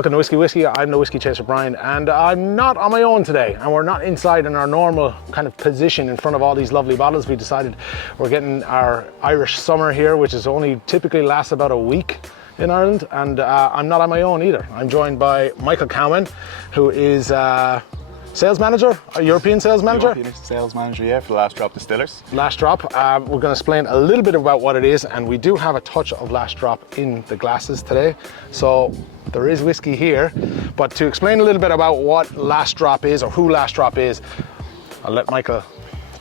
Welcome to Whiskey. I'm the Whiskey Chaser Brian, and I'm not on my own today, and we're not inside in our normal kind of position in front of all these lovely bottles. We decided we're getting our Irish summer here, which is only typically lasts about a week in Ireland, and I'm not on my own either. I'm joined by Michael Cowan, who is sales manager, a European sales manager? European sales manager, yeah, for Last Drop Distillers. Last Drop. We're going to explain a little bit about what it is, and we do have a touch of Last Drop in the glasses today. So there is whiskey here, but to explain a little bit about what Last Drop is or who Last Drop is, I'll let Michael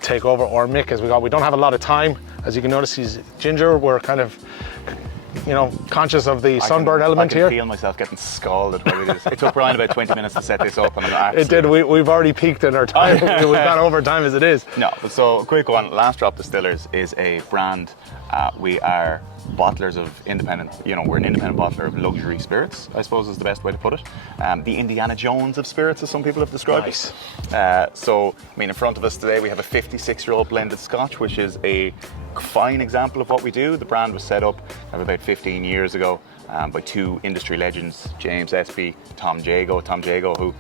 take over, or Mick as we go. We don't have a lot of time. As you can notice, he's ginger. We're kind of, you know, conscious of the sunburn element here. I can feel myself getting scalded while we do this. It took Brian about 20 minutes to set this up, and I'm actually... It did. We've already peaked in our time. We've gone over time as it is. No, so quick one. Last Drop Distillers is a brand. We are bottlers of independent, we're an independent bottler of luxury spirits, I suppose is the best way to put it. The Indiana Jones of spirits, as some people have described nice. it. So, in front of us today we have a 56-year-old blended Scotch, which is a fine example of what we do. The brand was set up about 15 years ago by two industry legends, James Espey, Tom Jago, who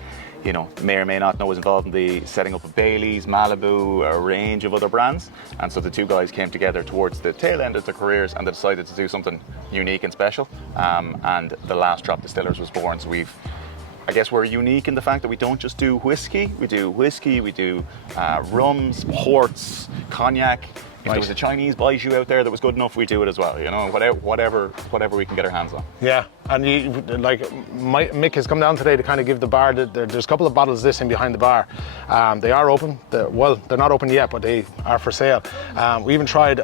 may or may not know was involved in the setting up of Bailey's, Malibu, a range of other brands. And so the two guys came together towards the tail end of their careers, and they decided to do something unique and special. And the Last Drop Distillers was born. So I guess we're unique in the fact that we don't just do whiskey. We do rums, ports, cognac. If there was a Chinese baijiu out there that was good enough, we do it as well. Whatever we can get our hands on. Yeah, and Mick has come down today to kind of give the bar. There's a couple of bottles of this in behind the bar. They are open. They're not open yet, but they are for sale. We even tried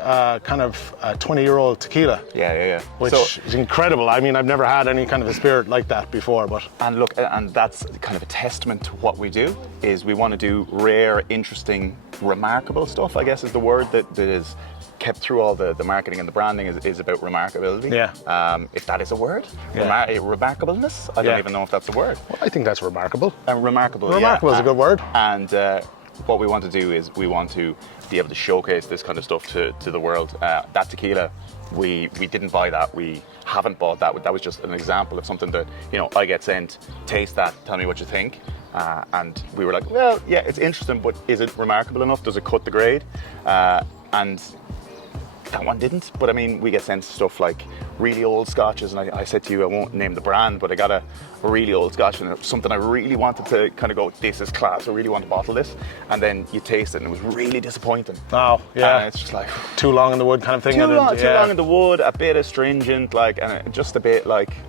kind of a 20-year-old tequila. Yeah. Which is incredible. I mean, I've never had any kind of a spirit like that before. And look, and that's kind of a testament to what we do. Is we want to do rare, interesting, remarkable stuff, I guess is the word that is kept through all the marketing and the branding is about remarkability. Yeah. If that is a word. Yeah. Remarkableness? I don't even know if that's a word. Well, I think that's remarkable. Remarkable is a good word. And what we want to do is we want to be able to showcase this kind of stuff to the world. That tequila, we didn't buy that. We haven't bought that. That was just an example of something that, I get sent, taste that, tell me what you think. And we were like, well, yeah, it's interesting, but is it remarkable enough? Does it cut the grade? And that one didn't. But I mean, we get sent stuff like really old scotches, and I said to you, I won't name the brand, but I got a really old scotch, and it was something I really wanted to kind of go, this is class, I really want to bottle this. And then you taste it, and it was really disappointing. Oh, yeah. And it's just like... Too long in the wood kind of thing. Too long in the wood, a bit astringent, and just a bit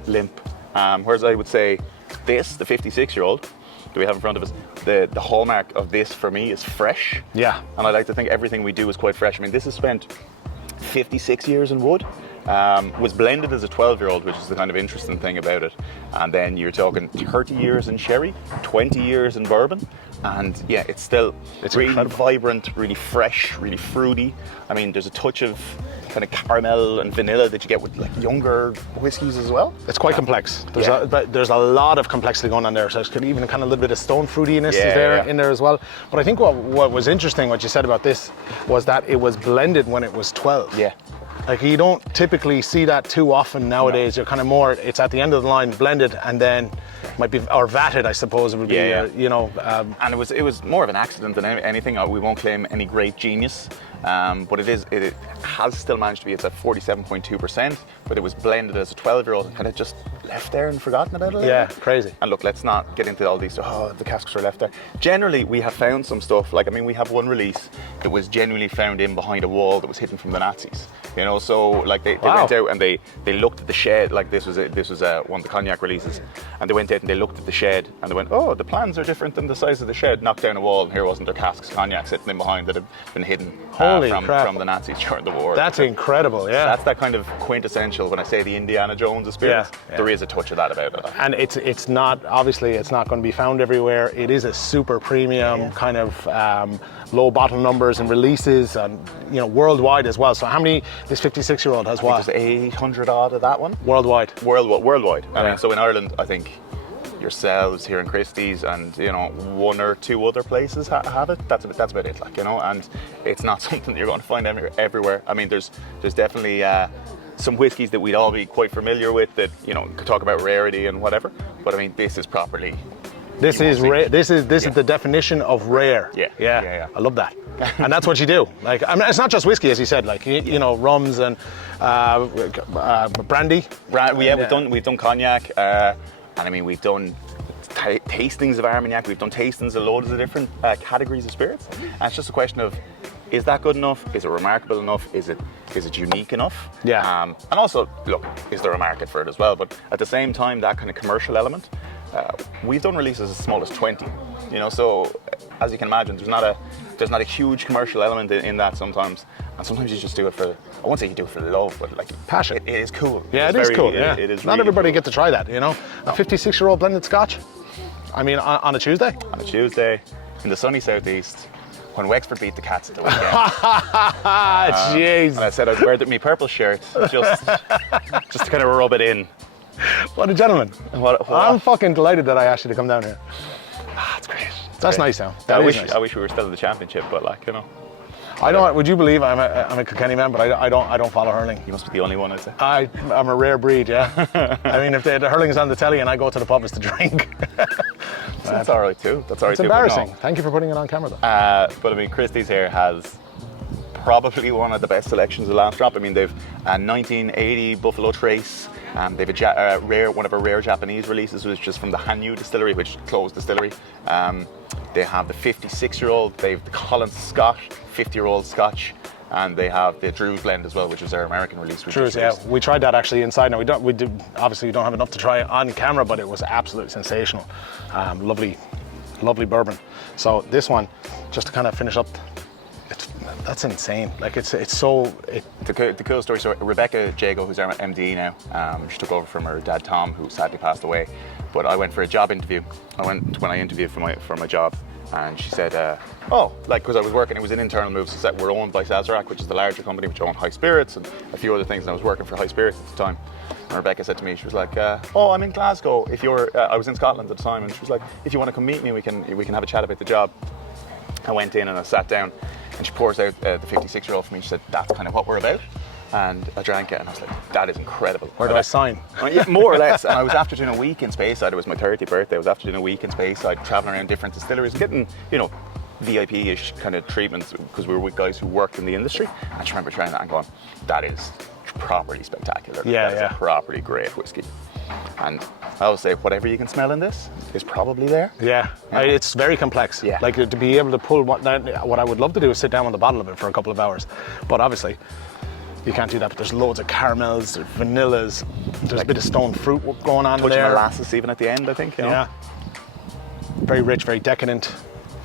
limp. Whereas I would say this, the 56-year-old, that we have in front of us, the hallmark of this for me is fresh. Yeah. And I like to think everything we do is quite fresh. I mean, this has spent 56 years in wood, was blended as a 12-year-old, which is the kind of interesting thing about it. And then you're talking 30 years in sherry, 20 years in bourbon. And yeah, it's really incredible. Vibrant, really fresh, really fruity. I mean, there's a touch of kind of caramel and vanilla that you get with younger whiskies as well. It's quite complex. There's a lot of complexity going on there. So there's even kind of a little bit of stone fruitiness in there as well. But I think what was interesting, what you said about this, was that it was blended when it was 12. Yeah. You don't typically see that too often nowadays. No. You're kind of more, it's at the end of the line, blended, and then might be, or vatted, I suppose it would be, and it was more of an accident than anything. We won't claim any great genius, but it has still managed to be, it's at 47.2%, but it was blended as a 12-year-old and kind of just left there and forgotten about it. Yeah, crazy. And look, let's not get into all these, the casks are left there. Generally, we have found some stuff, we have one release that was genuinely found in behind a wall that was hidden from the Nazis. So they went out and they looked at the shed, this was one of the cognac releases, and they went out and they looked at the shed and they went, oh, the plans are different than the size of the shed, knocked down a wall, and here wasn't their casks cognac sitting in behind that had been hidden from the Nazis during the war. That's incredible, yeah. So that's that kind of quintessential, when I say the Indiana Jones of spirits, there is a touch of that about it. And it's not going to be found everywhere. It is a super premium kind of low bottle numbers and releases, and worldwide as well. So how many, this 56-year-old has what? There's 800 odd of that one. Worldwide. I mean, so in Ireland, I think yourselves here in Christies and one or two other places have it. That's about it, and it's not something that you're going to find everywhere. I mean, there's definitely some whiskies that we'd all be quite familiar with that, you know, could talk about rarity and whatever. But I mean, this is properly. This is rare. This is the definition of rare. Yeah. I love that, and that's what you do. Like, I mean, it's not just whiskey, as you said. Like, you know, rums and brandy. We've done cognac, and I mean, we've done tastings of Armagnac. We've done tastings of loads of different categories of spirits. And it's just a question of, is that good enough? Is it remarkable enough? Is it unique enough? Yeah. And also, look, is there a market for it as well? But at the same time, that kind of commercial element. We've done releases as small as 20, you know, so as you can imagine, there's not a huge commercial element in that sometimes, and sometimes you just do it for, I won't say you do it for love, but like passion. It is cool. Yeah, it is cool. Yeah, it is. Not really everybody cool. get to try that, you know. A 56-year-old blended Scotch. I mean, on a Tuesday. On a Tuesday, in the sunny southeast, when Wexford beat the Cats at the weekend. Jeez. And I said I'd wear my purple shirt just to kind of rub it in. What a gentleman. What? I'm fucking delighted that I asked you to come down here. That's great. That's nice now. I wish we were still in the championship, but like, you know. I don't. Would you believe I'm a Kilkenny man, but I don't follow hurling. You must be the only one, I'd say. I'm a rare breed, yeah. I mean, if the hurling is on the telly and I go to the pub, it's to drink. That's all right too. That's all right it's too. Embarrassing. No. Thank you for putting it on camera, though. But I mean, Christies here has probably one of the best selections of Last Drop. I mean, they've a 1980 Buffalo Trace. They've one of our rare Japanese releases, which is from the Hanyu distillery, which closed distillery. They have the 56-year-old. They've the Colin Scott 50-year-old Scotch, and they have the Drew's blend as well, which is their American release. Drew's, yeah, we tried that actually inside. Now obviously we don't have enough to try on camera, but it was absolutely sensational. Lovely bourbon. So this one, just to kind of finish up. That's insane. Like it's so. The cool story. So Rebecca Jago, who's our MD now, she took over from her dad Tom, who sadly passed away. But I went for a job interview. When I interviewed for my job, and she said, because I was working, it was an internal move. So we're owned by Sazerac, which is the larger company which owned High Spirits and a few other things. And I was working for High Spirits at the time. And Rebecca said to me, she was like, I'm in Glasgow. If you're, I was in Scotland at the time, and she was like, if you want to come meet me, we can have a chat about the job. I went in and I sat down, and she pours out the 56-year-old for me. She said, that's kind of what we're about. And I drank it, and I was like, that is incredible. Where do I sign? Yeah, more or less. And I was after doing a week in Speyside. It was my 30th birthday. I was after doing a week in Speyside, traveling around different distilleries, getting, you know, VIP-ish kind of treatments, because we were with guys who worked in the industry. I just remember trying that and going, that is properly spectacular. Yeah, that is a properly great whiskey. And I always say, whatever you can smell in this is probably there. Yeah, it's very complex. Yeah. Like to be able to pull what I would love to do is sit down with a bottle of it for a couple of hours, but obviously you can't do that. But there's loads of caramels, there's vanillas, there's a bit of stone fruit going on Touch there. Molasses even at the end, I think. You know? Yeah. Very rich, very decadent.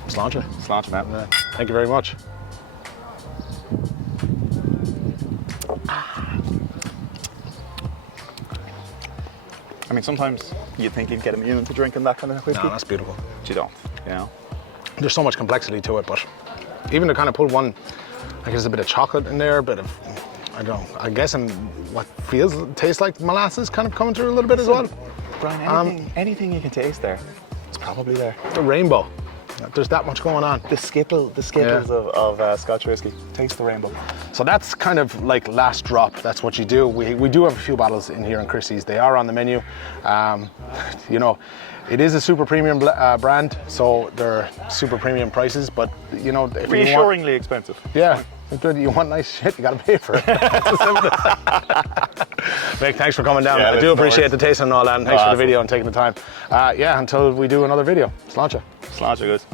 Sláinte. Sláinte, man. Yeah. Thank you very much. I mean, sometimes you think you'd get immune to drinking that kind of whiskey. No, that's beautiful. But you don't, you know? There's so much complexity to it, but even to kind of pull one, like there's a bit of chocolate in there, a bit of, I don't know, I'm guessing what tastes like molasses kind of coming through a little bit as well. Brian, anything you can taste there, it's probably there. The rainbow. There's that much going on. The skittles of Scotch whiskey. Taste the rainbow. So that's kind of like Last Drop. That's what you do. We do have a few bottles in here in Christies. They are on the menu. You know, it is a super premium brand, so they're super premium prices. But you know, if reassuringly expensive. Yeah. If you want nice shit, you got to pay for it. Mick, thanks for coming down. Yeah, I do appreciate the taste and all that, and thanks for the video and taking the time. Yeah, until we do another video. Sláinte. Sláinte, guys.